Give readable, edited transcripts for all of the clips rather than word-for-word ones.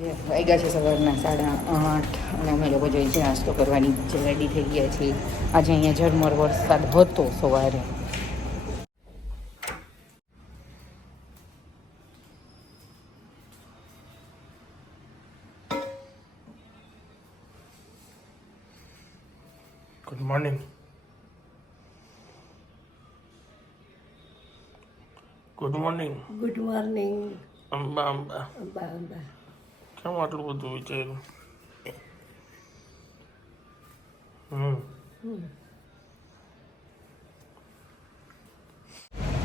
જે વાગ્યા છે સવારના 8:30 અને અમે લોકો જઈએ છીએ નાસ્તો કરવાની જે રેડી થઈ ગયા છીએ. આજે અહીંયા ઝરમર વરસાદ હતો સવારે. Good morning. Good morning. Good morning. Amba Amba Amba Amba. કેમ આટલું બધું વિચાર્યું?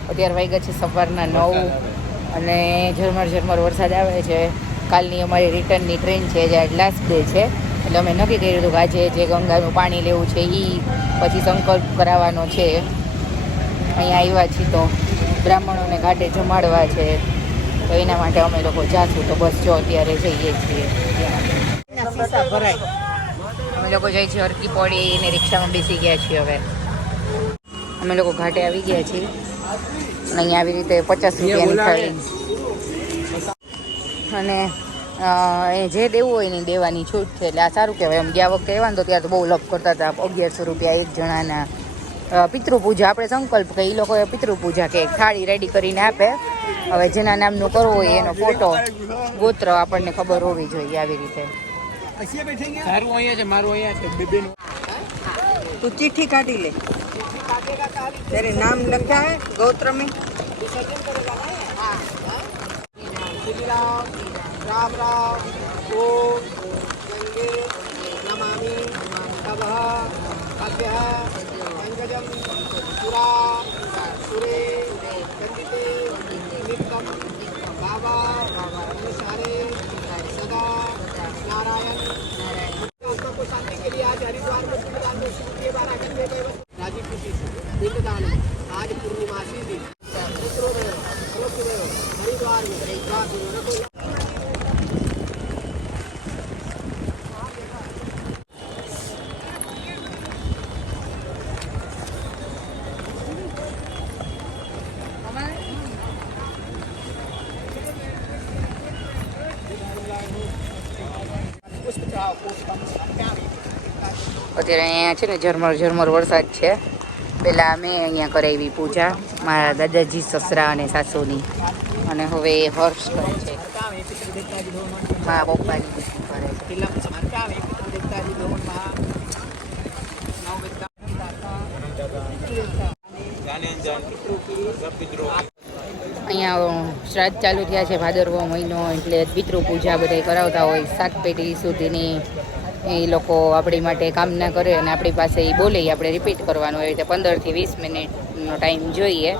અત્યારે વાગ્યા છે સવારના 9 અને ઝરમર ઝરમર વરસાદ આવે છે. કાલની અમારી રિટર્નની ટ્રેન છે, જે આજ લાસ્ટ ડે છે, એટલે અમે નક્કી કર્યું હતું કે આજે જે ગંગાનું પાણી લેવું છે એ પછી સંકલ્પ કરાવવાનો છે. અહીંયા આવ્યા છીએ તો બ્રાહ્મણોને ઘાટે જમાડવા છે, તો એના માટે અમે લોકો જાશું. તો બસ જો અત્યારે જઈએ છીએ. અમે લોકો જઈએ છીએ હરકી પોળી ને રિક્ષામાં બેસી ગયા છીએ. હવે અમે લોકો ઘાટે આવી ગયા છીએ અને અહીંયા આવી રીતે 50 રૂપિયાની થાળી અને એ જે દેવું હોય ને દેવાની છૂટ છે. એટલે આ સારું કહેવાય. એમ ગયા વખતે આવ્યા ને તો ત્યારે તો બહુ લપ કરતા હતા. 1100 રૂપિયા એક જણાના. પિતૃપૂજા આપણે સંકલ્પ કે એ લોકોએ પિતૃપૂજા કે થાળી રેડી કરીને આપે. હવે જેના નામનું કરવું હોય એનો ફોટો ગોત્ર આપણને ખબર હોવી જોઈએ. આવી રીતે તારું અહીંયા છે, મારું અહીંયા છે, બેબીનું. तू चिट्ठी काटी ले, तेरे नाम लिखा है गोत्र में. राम राम ओम गंगे नमामि तवः अभ्यः पंकजं सुरा सुरे कंदिते नित्यं बाबा अनुसारे सदा नारायण को शांति के लिए आज हरिद्वार में पिंडदान में शुरू किए 12 घंटे में राजी खुशी से पिंडदान आज पूर्णिमासी दिन पुत्रों में हरिद्वार में અત્યારે અહીંયા છે ને ઝરમર ઝરમર વરસાદ છે. પહેલાં અમે અહીંયા કરાવી પૂજા મારા દાદાજી, સસરા અને સાસુની, અને હવે હર્ષ કરે છે મારા પપ્પાની પૂજા કરે છે. અહીંયા શ્રાદ્ધ ચાલુ થયા છે, ભાદરવો મહિનો, એટલે પિતૃ પૂજા બધા કરાવતા હોય. 7 પેઢી સુધીની એ લોકો આપણી માટે કામના કરે અને આપણી પાસે એ બોલે, આપણે રિપીટ કરવાનું. એવી રીતે 15 થી 20 મિનિટનો ટાઈમ જોઈએ.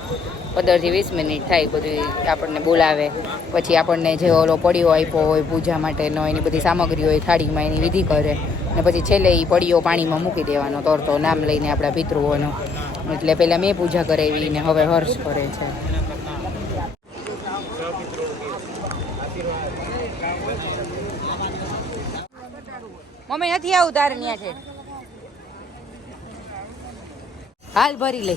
15 થી 20 મિનિટ થાય બધું આપણને બોલાવે. પછી આપણને જે ઓલો પડીઓ આપ્યો હોય પૂજા માટેનો, એની બધી સામગ્રી હોય થાળીમાં, એની વિધિ કરે અને પછી છેલ્લે એ પડીઓ પાણીમાં મૂકી દેવાનો તરતો, નામ લઈને આપણા પિતૃઓનો. એટલે પહેલાં મેં પૂજા કરાવી ને હવે હર્ષ કરે છે. મમ્મી નથી આવું તારે ત્યાં છે, હાલ ભરી લે.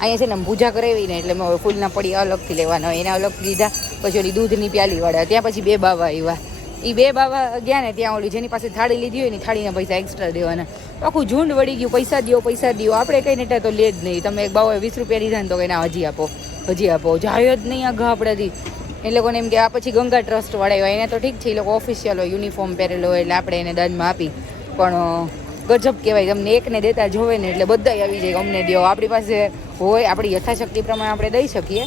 અહીંયા છે ને પૂજા કરાવી ને એટલે મેં ફૂલના પડી અલગથી લેવાના હોય, એના અલગથી લીધા. પછી ઓલી દૂધની પ્યાલી વાળા, ત્યાં પછી 2 બાવા આવ્યા. એ 2 બાવા ગયા ને ત્યાં ઓલી જેની પાસે થાળી લીધી હોય ને થાળીના પૈસા એક્સ્ટ્રા દેવાના. આખું ઝુંડ વળી ગયું, પૈસા દો પૈસા દો. આપણે કઈ નેટા તો લે જ નહીં. તમે એક બાવાએ 20 રૂપિયા લીધા ને તો એના હજી આપો હજી આપો, જાય જ નહીં આ ઘા આપણાથી. એ લોકોને એમ કે આ પછી ગંગા ટ્રસ્ટ વાળા હોય એને તો ઠીક છે, એ લોકો ઓફિશિયલ હોય, યુનિફોર્મ પહેરેલો હોય એટલે આપણે એને દાનમાં આપી. પણ ગજબ કહેવાય, તમને એકને દેતા જોવે ને એટલે બધાય આવી જાય અમને દો. આપણી પાસે હોય, આપણી યથાશક્તિ પ્રમાણે આપણે દઈ શકીએ,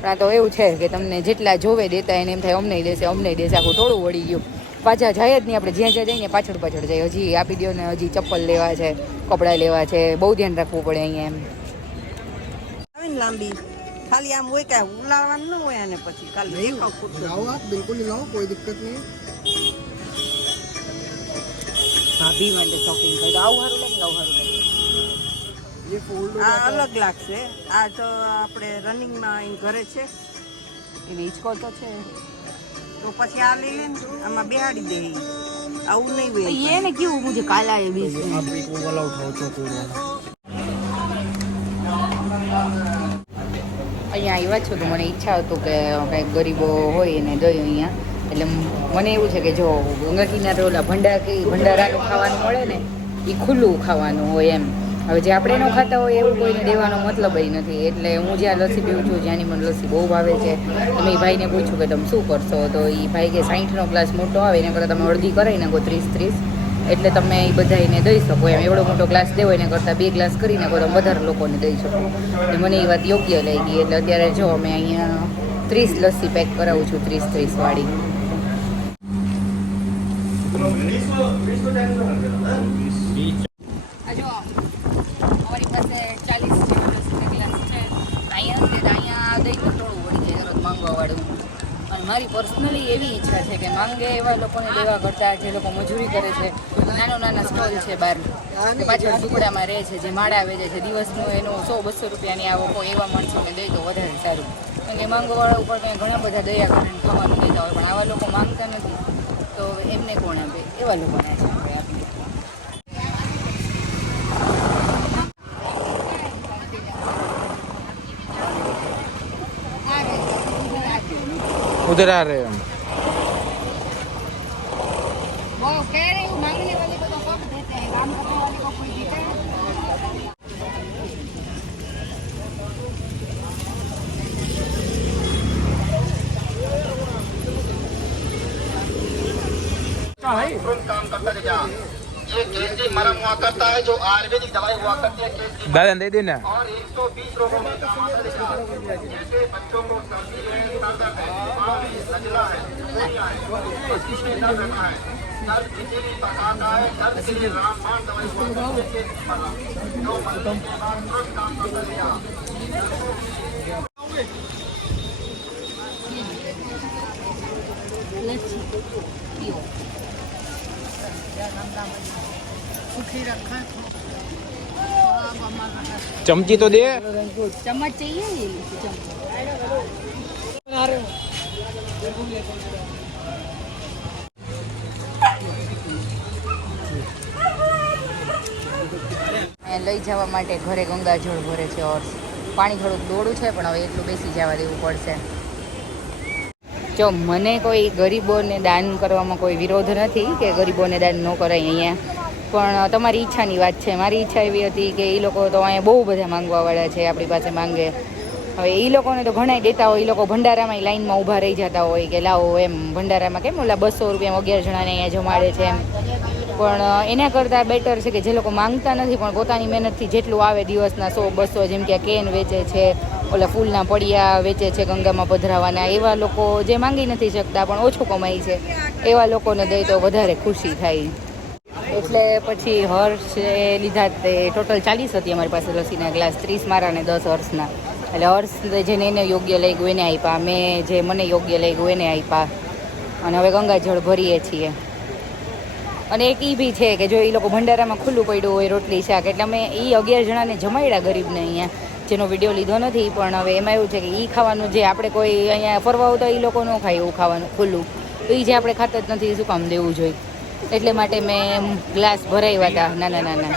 પણ આ તો એવું છે કે તમને જેટલા જોવે દેતા એને એમ થાય અમને દેશે અમને દેશે. આખું થોડું વળી ગયું. પાછા જાય જ નહીં. આપણે જ્યાં જ્યાં જઈને પાછળ પાછળ જાય. હજી આપી દો ને, હજી ચપ્પલ લેવા છે, કપડાં લેવા છે, બહુ ધ્યાન રાખવું પડે અહીંયા. એમ લાંબી ખાલી આમ હોય કે ઉલાળવાનું ન હોય, અને પછી ખાલી बिल्कुल लाओ, कोई दिक्कत नहीं. ભાભી માટે શોપિંગ કરી તો આવું સારું લાગે, આવું સારું લાગે. આ અલગ લાગશે. આ તો આપણે રનિંગમાં ઘરે છે એને હિંચકો તો છે, તો પછી આ લઈ લે ને, આમાં બેહાડી દે. આવું નહીં હોય. ये ने क्यों मुझे काला है बीच में. आप एक वो वाला उठाओ, चौकोर वाला. અહીંયા આવ્યા છું તો મને ઈચ્છા હતું કે કંઈક ગરીબો હોય એને દઈ. અહીંયા એટલે મને એવું છે કે જો ગંગા કિનારે ઓલા ભંડારાનું ખાવાનું મળે ને એ ખુલ્લું ખાવાનું હોય એમ. હવે જે આપણે ન ખાતા હોય એવું કોઈને દેવાનો મતલબ નથી. એટલે હું જ્યાં લસ્સી પીવું છું, જ્યાંની મને લસ્સી બહુ ભાવે છે, તમે એ ભાઈને પૂછ્યું કે તમે શું કરશો, તો એ ભાઈ કે 60નો ગ્લાસ મોટો આવે એના કરતાં તમે અડધી કરાવી નાખો 30 એટલે તમે એ બધાને દઈ શકો એમ. એવડો મોટો ગ્લાસ દેવો એના કરતાં 2 ગ્લાસ કરી નાખો તો વધારે લોકોને દઈ શકો. એટલે મને એ વાત યોગ્ય લાગી. એટલે અત્યારે જો અમે અહીંયા 30 લસ્સી પેક કરાવું છું, 30 વાળી. અમારી પાસે 40 લસ્સીના ગ્લાસ છે. અહીંયા દહીં થોડું વળી જાય દરરોજ માંગવાવાળું. અને મારી પર્સનલી એવી ઈચ્છા છે કે માંગે એવા લોકોને દેવા કરતાં જે લોકો મજૂરી કરે છે, નાના સ્ટોલ છે બહાર પાછળ ઝૂંપડામાં રહે છે, જે માળા વેચે છે, દિવસનું એનું 100-200 રૂપિયાની આવકો, એવા માણસોને દઈ તો વધારે સારું. કારણ કે માંગવાવાળા ઉપર કંઈ ઘણા બધા દયા કરીને ખાવાનું દેતા હોય, પણ આવા લોકો માંગતા નથી તો એમને કોણ આપે? એવા લોકોને છે આપણે આપીએ. उधर आ रहे हैं हम. वो कह रहे हैं मांगने वाले को तो सब देते हैं, काम करने वाले को कोई देता है? काम करता रहेगा। ये केसरी मरम हुआ करता है जो आयुर्वेदिक दवाई हुआ करती है केसरी दादा दे देना. और 120 रोगों में काम आता रहेगा। जैसे बच्चों को सर्दी है, दर्द है, बुखार है, नजला है, चिकनगुनिया है, पसीने में दर्द रहता है, दर्द इसीलिए बताता है, दर्द के लिए रामबाण दवाई हुआ करती है केसरी मरम, जो मरने के बाद तुरंत काम करता रहेगा। चमची तो दे. चम्मच चाहिए ये चम्मच. લઈ જવા માટે ઘરે ગંગાજળ ભરે છે. ઓર પાણી થોડુંક દોડું છે પણ હવે એટલું બેસી જવા દેવું પડશે. જો મને કોઈ ગરીબોને દાન કરવામાં કોઈ વિરોધ નથી કે ગરીબોને દાન ન કરાય અહીંયા, પણ તમારી ઈચ્છાની વાત છે. મારી ઈચ્છા એવી હતી કે એ લોકો તો અહીંયા બહુ બધા માંગવાવાળા છે, આપણી પાસે માંગે. હવે એ લોકોને તો ઘણાય દેતા હોય, એ લોકો ભંડારામાં લાઈનમાં ઊભા રહી જતા હોય કે લાવો એમ ભંડારામાં કેમ ઓલા 200 રૂપિયામાં 11 જણાને અહીંયા જમાડે છે એમ. પણ એના કરતાં બેટર છે કે જે લોકો માંગતા નથી પણ પોતાની મહેનતથી જેટલું આવે દિવસના 100-200, જેમ કે કેન વેચે છે, ઓલા ફૂલના પડિયા વેચે છે ગંગામાં પધરાવાના, એવા લોકો જે માંગી નથી શકતા પણ ઓછું કમાય છે એવા લોકોને દઈ તો વધારે ખુશી થાય. એટલે પછી હર્ષે લીધા, તે ટોટલ 40 હતી અમારી પાસે લસ્સીના ગ્લાસ, 30 મારા ને 10 હર્ષના. એટલે હર્ષ જેને એને યોગ્ય લાગ્યું એને આપ્યા, મેં જે મને યોગ્ય લાગ્યું એને આપ્યા. અને હવે ગંગાજળ ભરીએ છીએ. અને એક એ બી છે કે જો એ લોકો ભંડારામાં ખુલ્લું પડ્યું હોય રોટલી શાક, એટલે અમે એ 11 જણાને જમાડ્યા ગરીબને અહીંયા, જેનો વિડીયો લીધો નથી. પણ હવે એમાં એવું છે કે એ ખાવાનું જે આપણે કોઈ અહીંયા ફરવા આવતા એ લોકો ન ખાય એવું ખાવાનું ખુલ્લું, તો એ જે આપણે ખાતા જ નથી શું કામ દેવું જોઈએ? એટલે માટે મેં ગ્લાસ ભરાવ્યા હતા નાના.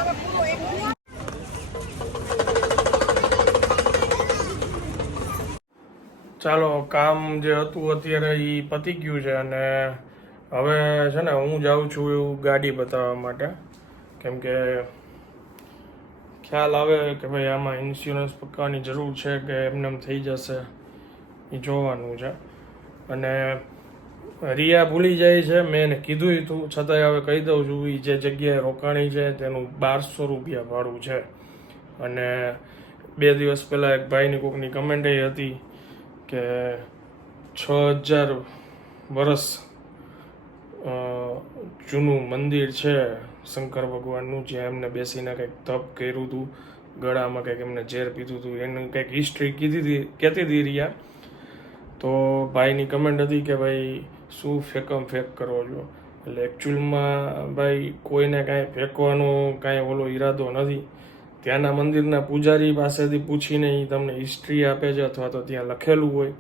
ચાલો, કામ જે હતું અત્યારે એ પતી ગયું છે અને હવે છે ને હું જાઉં છું એવું ગાડી બતાવવા માટે, કેમ કે ખ્યાલ આવે કે ભાઈ આમાં ઇન્સ્યોરન્સ પકવવાની જરૂર છે કે એમને એમ થઈ જશે એ જોવાનું છે. અને રિયા ભૂલી જાય છે, મેં એને કીધું હતું છતાંય હવે કહી દઉં છું, એ જે જગ્યાએ રોકાણી છે તેનું 1200 રૂપિયા ભાડું છે. અને 2 દિવસ પહેલાં એક ભાઈની કોકની કમેન્ટ એ હતી કે 6000 વર્ષ જૂનું મંદિર છે શંકર ભગવાનનું, જ્યાં એમને બેસીને કંઈક તપ કર્યું હતું, ગળામાં કંઈક એમને ઝેર પીધું હતું, એનું કંઈક હિસ્ટ્રી કહેતી હતી રિયા. તો ભાઈની કમેન્ટ હતી કે ભાઈ શું ફેંક કરો છો. એટલે એકચ્યુઅલમાં ભાઈ કોઈને કાંઈ ફેંકવાનો કાંઈ ઓલો ઈરાદો નથી. ત્યાંના મંદિરના પૂજારી પાસેથી પૂછીને એ તમને હિસ્ટ્રી આપે છે, અથવા તો ત્યાં લખેલું હોય,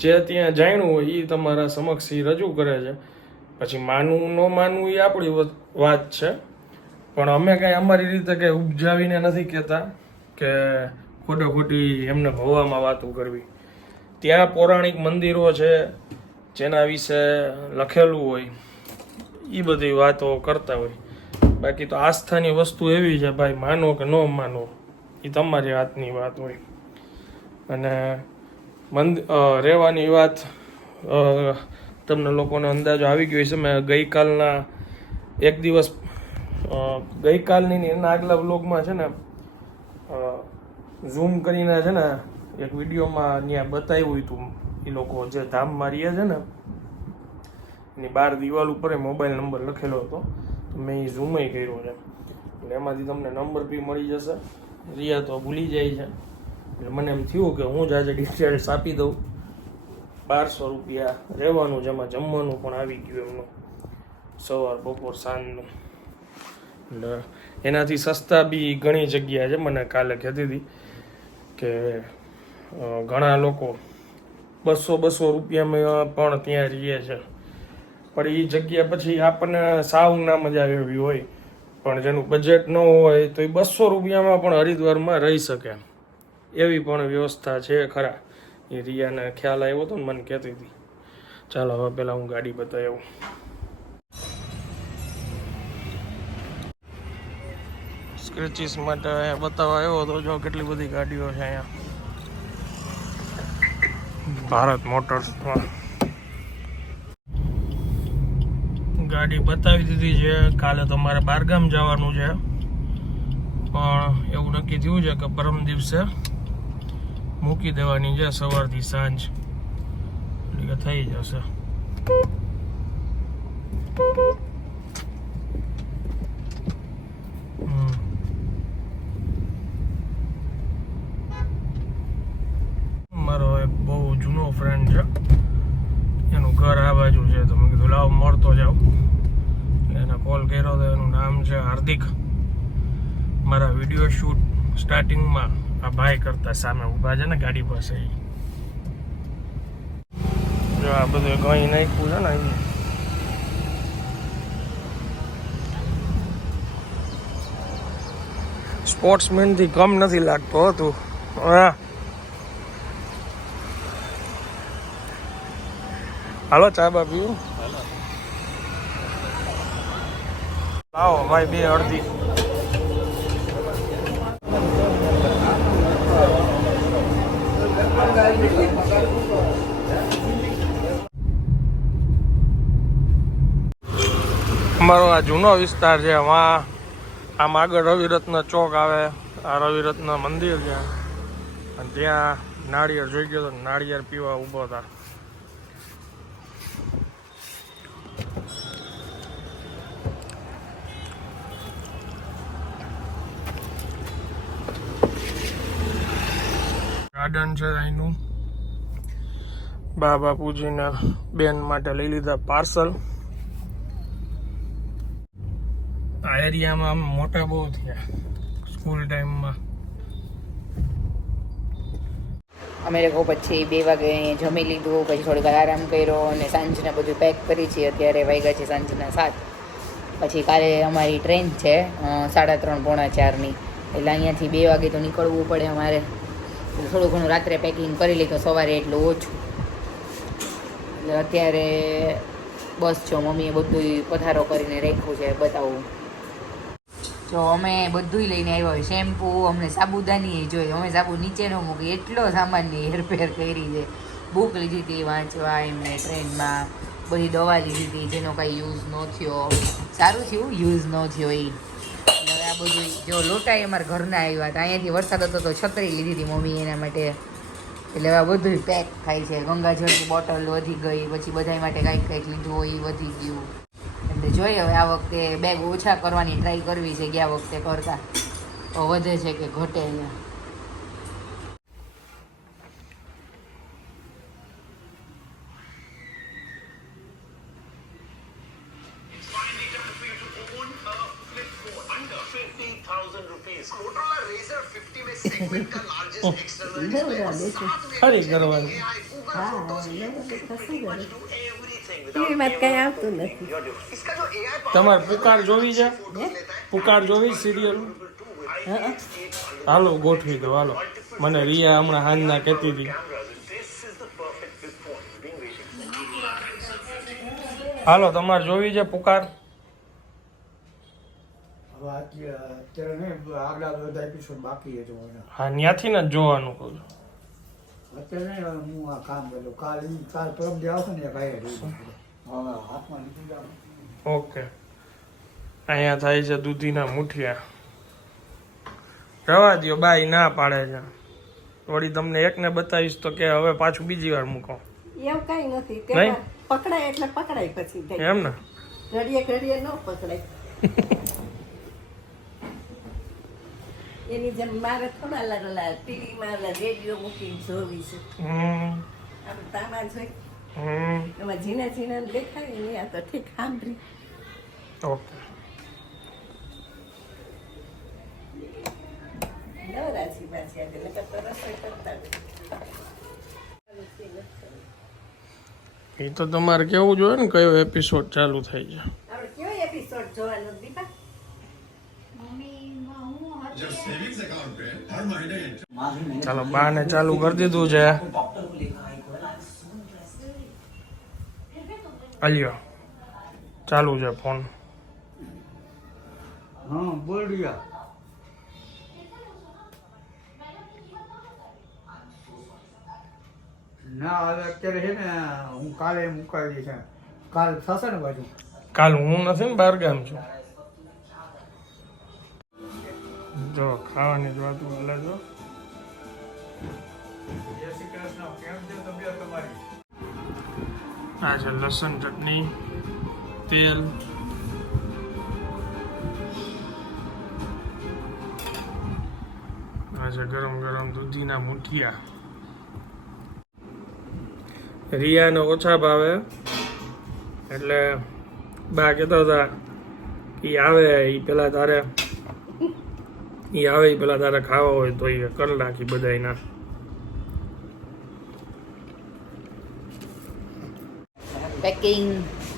જે ત્યાં જાણ્યું હોય એ તમારા સમક્ષ એ રજૂ કરે છે. પછી માનવું ન માનવું એ આપણી વાત છે, પણ અમે કાંઈ અમારી રીતે કંઈ ઉપજાવીને નથી કહેતા કે ખોટી એમને ભવવામાં વાતું કરવી. ત્યાં પૌરાણિક મંદિરો છે જેના વિશે લખેલું હોય એ બધી વાતો કરતા હોય. બાકી તો આસ્થાની વસ્તુ એવી છે ભાઈ, માનો કે ન માનો એ તમારી હાથની વાત હોય. અને રહેવાની વાત તમને લોકોને અંદાજો આવી ગયો છે. મેં ગઈકાલના એક દિવસ ગઈકાલની એના આગલા વ્લોગમાં છે ને ઝૂમ કરીને છે ને એક વિડીયોમાં ત્યાં બતાવ્યું હતું. એ લોકો જે ધામમાં રહે છે ને એની બહાર દિવાલ ઉપર મોબાઈલ નંબર લખેલો હતો. તો મેં એ ઝૂમ કર્યો છે એટલે એમાંથી તમને નંબર બી મળી જશે. રિયા તો ભૂલી જાય છે એટલે મને એમ થયું કે હું જ આજે ડિટેલ્સ આપી દઉં. 1200 રૂપિયા રહેવાનું, જેમાં જમવાનું પણ આવી ગયું એમનું, સવાર બપોર સાંજનું. એટલે એનાથી સસ્તા બી ઘણી જગ્યા છે. મને કાલે કહેતી હતી કે ઘણા લોકો 200 રૂપિયામાં પણ ત્યાં રહીએ છે. પણ એ જગ્યા પછી આપણને સાવ ના મજા એવી હોય, પણ જેનું બજેટ ન હોય તો એ 200 રૂપિયામાં પણ હરિદ્વારમાં રહી શકે એવી પણ વ્યવસ્થા છે ખરા. એ રિયાને ખ્યાલ આવ્યો હતો ને, મને કહેતી હતી. ચાલો હવે પહેલાં હું ગાડી બતાવું. સ્ક્રેચીસ માટે બતાવવા આવ્યો હતો. જો કેટલી બધી ગાડીઓ છે અહીંયા ભારત મોટર્સમાં. ગાડી બતાવી દીધી છે. કાલે તો મારે બહારગામ જવાનું છે, પણ એવું નક્કી થયું છે કે પરમ દિવસે મૂકી દેવાની છે સવારથી સાંજ, એટલે થઈ જશે. મારો એક બહુ જૂનો ફ્રેન્ડ છે, એનું ઘર આ બાજુ છે. તો મેં કીધું લાવ મળતો જાઉં. એને કોલ કર્યો તો એનું નામ છે હાર્દિક. મારા વિડીયો શૂટ સ્ટાર્ટિંગમાં આ ભાઈ કરતા સામે ઊભા છે ને ગાડી પાસે. જો આ બધું ઘણી નાખ્યું છે ને અહીં. સ્પોર્ટ્સમેનથી કમ નથી લાગતો હતું. હા હાલો ચા બા પીવું? લાવો ભાઈ, 2 અડધી. અમારો આ જૂનો વિસ્તાર છે. આમ આગળ રવિરત્ન ચોક આવે, આ રવિરત્ન મંદિર છે, અને ત્યાં નાળિયેર જોઈ ગયો તો નાળિયેર પીવા ઊભો હતા. ગાર્ડન છે અહીંનું. બા બાપુજીના બેન માટે લઈ લીધા પાર્સલ. આ એરિયામાં આમ મોટા બહુ થયા સ્કૂલ ટાઈમમાં. અમે લોકો પછી 2 વાગે જમી લીધું, પછી થોડીક વાર આરામ કર્યો અને સાંજના બધું પેક કરી છે. અત્યારે વાગ્યા છે સાંજના 7. પછી કાલે અમારી ટ્રેન છે 3:30 પોણા 4ની, એટલે અહીંયાથી 2 વાગે તો નીકળવું પડે અમારે. થોડું ઘણું રાત્રે પેકિંગ કરી લીધું, સવારે એટલું ઓછું. એટલે અત્યારે બસ જો મમ્મીએ બધું પથારો કરીને રાખ્યું છે, બતાવું. જો અમે બધું લઈને આવ્યા હોય. શેમ્પૂ, અમને સાબુદાની જોઈએ. અમે સાબુ નીચે ન મૂકી એટલો સામાનની હેરફેર કરી છે. બુક લીધી હતી વાંચવા એમને ટ્રેનમાં, બધી દવા લીધી હતી જેનો કાંઈ યુઝ ન થયો. સારું થયું યુઝ ન થયો એ. એટલે આ બધું જો લોટાઈ અમારા ઘરના આવ્યા હતા. અહીંયાથી વરસાદ હતો તો છત્રી લીધી હતી મમ્મી એના માટે. એટલે આ બધું પેક થાય છે. ગંગાજળની બોટલ વધી ગઈ, પછી બધા માટે કાંઈક લીધું હોય એ વધી ગયું. એટલે જોઈએ હવે આ વખતે બેગ ઓછા કરવાની ટ્રાય કરવી છે ગયા વખતે કરતાં. તો વધે છે કે ઘટે છે. ખરી કરવાનું. તમારે પુકાર જોવી છે? પુકાર જોવી સિરિયલ? હાલો ગોઠવી દો. હાલો, મને રિયા હમણાં હાંજના કહેતી હતી. હાલો તમારે જોવી છે પુકાર? હવે અત્યારે નહીં, આગલા બધા એપિસોડ બાકી છે જોવાના. હા, ત્યાંથી ને જ જોવાનું કહું છું. અત્યારે નહીં, હવે હું આ કામ કરું. કાલ પરમ દી આવશે ને કાંઈ હવે હાથમાં લીધું જાવ. ઓકે. અહીંયા થાય છે દૂધીના મુઠિયા. રવા દ્યો, બાઈ ના પાડે છે. વળી તમને એકને બતાવીશ તો કે હવે પાછું બીજી વાર મૂકો. એવું કઈ નથી નહીં? પકડાય એટલે પકડાય પછી એમ ને? ઘડીએ ઘડીએ ન પકડાય. એની જેમ મારે થોડા લાગલા ટીવીમાં રેડિયો મૂકીને જોવી છે. આપણે તામાં જોઈ એમાં ઝીણા ઝીણા દેખાય ને આ તો ઠીક સાંભળી. ઓકે. નવરાશી પાછી આજે નકર તો રસોઈ કરતા એ તો તમારે કેવું જોઈએ ને કયો એપિસોડ ચાલુ થઈ છે. આપણે કયો એપિસોડ જોવાનો દીપા? ચાલો બાને ચાલુ કરી દીધું છે. અલ્યો ચાલુ છે ફોન. હા બોલ રિયા. ના હવે અત્યારે છે ને હું કાલે મુકાવી દઈશ. કાલ થશે ને બાજુ. કાલ હું નથી ને બહારગામ છું. જો ખાવાની જ વાતું હાલે જો. જય શ્રી કૃષ્ણ. કેમ છે તબિયત તમારી? આ છે લસણ ચટણી, તેલ, આ છે ગરમ ગરમ દૂધીના મુઠિયા. રિયાને ઓછા ભાવે એટલે બા કહેતા હતા કે આવે એ પેલા તારે ખાવા હોય તો એ કરી નાખી બધાયના.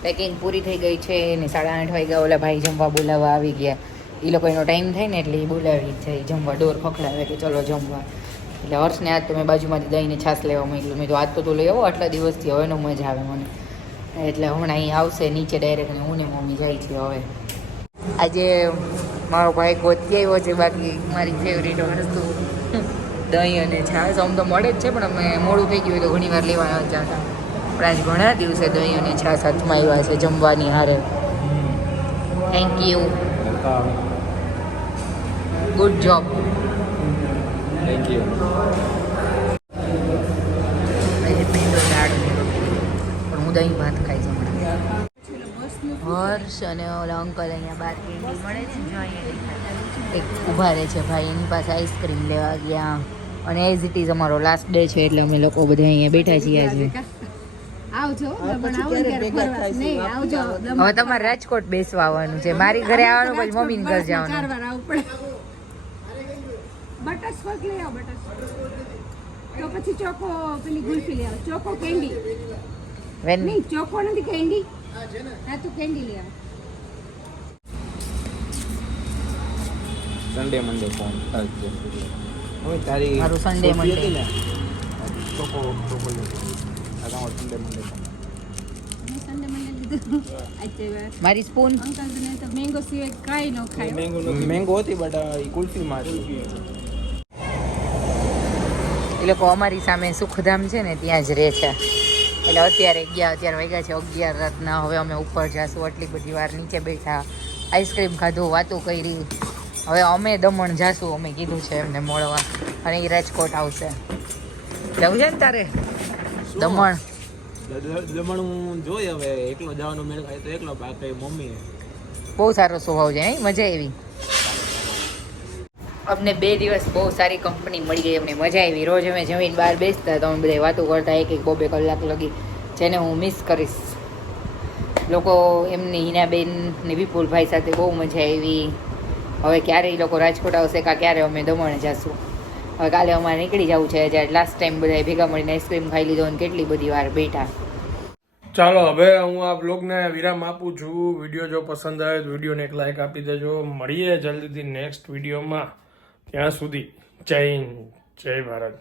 પેકિંગ પૂરી થઈ ગઈ છે ને 8:30 વાગ્યા ઓલા ભાઈ જમવા બોલાવવા આવી ગયા. એ લોકો એનો ટાઈમ થાય ને એટલે એ બોલાવી જાય જમવા, ડોર ખખડાવે કે ચલો જમવા. એટલે હર્ષને આજ તો મેં બાજુમાંથી દહીંને છાશ લેવા માંગ્યું. મેં તો આજ તો લઈ આવો આટલા દિવસથી, હવે નો મજા આવે મને. એટલે હમણાં અહીં આવશે નીચે ડાયરેક્ટ ને હું ને મમ્મી જાય છે. હવે આજે મારો ભાઈ ગોતી આવ્યો છે. બાકી મારી ફેવરેટ વસ્તુ દહીં અને છાશ આમ તો મળે જ છે, પણ અમે મોડું થઈ ગયું હોય તો ઘણી વાર લેવા જતા. પણ આજ ઘણા દિવસે દહીં અને છાશ હાથમાં આવ્યા છે જમવાની હારે. Thank you, good job. Thank you. પણ હું દહીં ભાત ખાઈ છું. હર્ષ અને ઓલા અંકલ અહીંયા બહાર કેન્ડી મળે છે જો અહીંયા એક ઊભા રહે છે ભાઈ, એની પાસે આઈસ્ક્રીમ લેવા ગયા. અને એઝ ઇટ ઇઝ અમારો લાસ્ટ ડે છે એટલે અમે લોકો બધા અહીંયા બેઠા છીએ આજે. હવે તમારે રાજકોટ બેસવા આવવાનું છે, મારી ઘરે આવવાનું પછી મમ્મીને ઘર જવાનું. બટરસ્કોચ લઈ આવો, તો પછી ચોકો પેલી ગુલ્ફી લઈ આવો, ચોકો કેન્ડી નહીં, ચોકો નથી કેન્ડી. હા તું કેન્ડી લઈ આવો. સન્ડે મંડે ફોન હવે તારી મારું સન્ડે મંડે ચોકો સન્ડે મંડે સન્ડે મંડે લીધું. આજે મારી સ્પૂન અંકલ ને તો મેંગો સિવાય કાંઈ ન ખાય. મેંગો હતી બટ કુલ્ફીમાં હતી. એ લોકો અમારી સામે સુખધામ છે ને ત્યાં જ રહે છે. એટલે અત્યારે વાગ્યા છે 11 રાતના. હવે અમે ઉપર જાશું. આટલી બધી વાર નીચે બેઠા, આઈસ્ક્રીમ ખાધું, વાતો કરી. હવે અમે દમણ જાશું, અમે કીધું છે એમને મળવા. અને એ રાજકોટ આવશે. જવું છે ને તારે દમણ? દમણ હું જોઈ હવે એકલો જવાનો મેળ ખાય તો એકલો, બાકી મમ્મી. બહુ સારો સ્વભાવ છે, નહીં? મજા આવી. અમને 2 દિવસ બહુ સારી કંપની મળી ગઈ, અમને મજા આવી. રોજ અમે જમીન બહાર બેસતા તો અમે બધા વાતો કરતા 1-2 કલાક લગી, જેને હું મિસ કરીશ. લોકો એમની હિનાબેન ને વિપુલભાઈ સાથે બહુ મજા આવી. હવે ક્યારે એ લોકો રાજકોટ આવશે કાં ક્યારે અમે દમણ જઈશું. હવે કાલે અમારે નીકળી જવું છે. જ્યારે લાસ્ટ ટાઈમ બધા ભેગા મળીને આઈસ્ક્રીમ ખાઈ લીધો અને કેટલી બધી વાર બેઠા. ચાલો હવે હું આ બ્લોગને વિરામ આપું છું. વિડીયો જો પસંદ આવે તો વિડીયોને એક લાઈક આપી દેજો. મળીએ જલ્દીથી નેક્સ્ટ વિડીયોમાં. ત્યાં સુધી જય હિન્દ, જય ભારત.